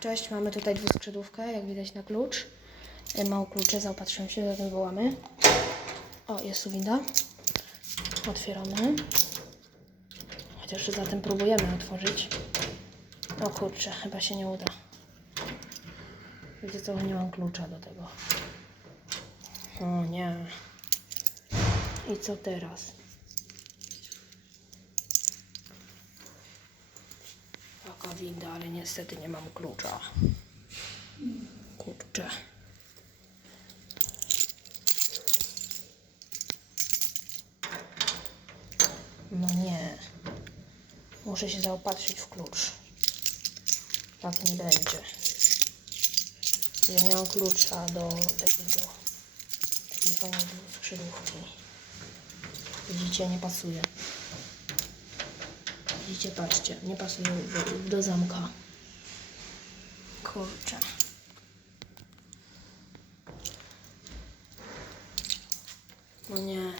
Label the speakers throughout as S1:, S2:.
S1: Cześć, mamy tutaj dwuskrzydłówkę, jak widać na klucz. E, Mało kluczy, zaopatrzyłem się, jak wywołamy. O, jest tu winda. Otwieramy. Chociaż zatem próbujemy otworzyć. O kurczę, chyba się nie uda. Wiecie co, nie mam klucza do tego. O nie. I co teraz? Taka winda, ale niestety nie mam klucza. Kurczę. No nie. Muszę się zaopatrzyć w klucz. Tak nie będzie. Ja nie mam klucza do takiego takiej fajnej skrzydłówki. Widzicie, nie pasuje. Widzicie, patrzcie, nie pasuje do, do zamka. Kurczę. No nie,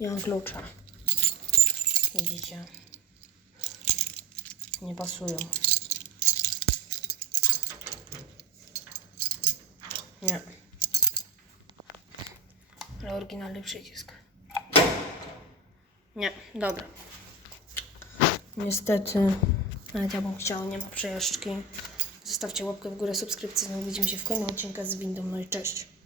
S1: nie mam klucza. Widzicie? Nie pasują. Nie. Ale oryginalny przycisk. Nie, dobra. Niestety, nawet ja bym chciała, nie ma przejażdżki. Zostawcie łapkę w górę, subskrypcję. Znowu widzimy się w kolejnym odcinku z windą. No i cześć.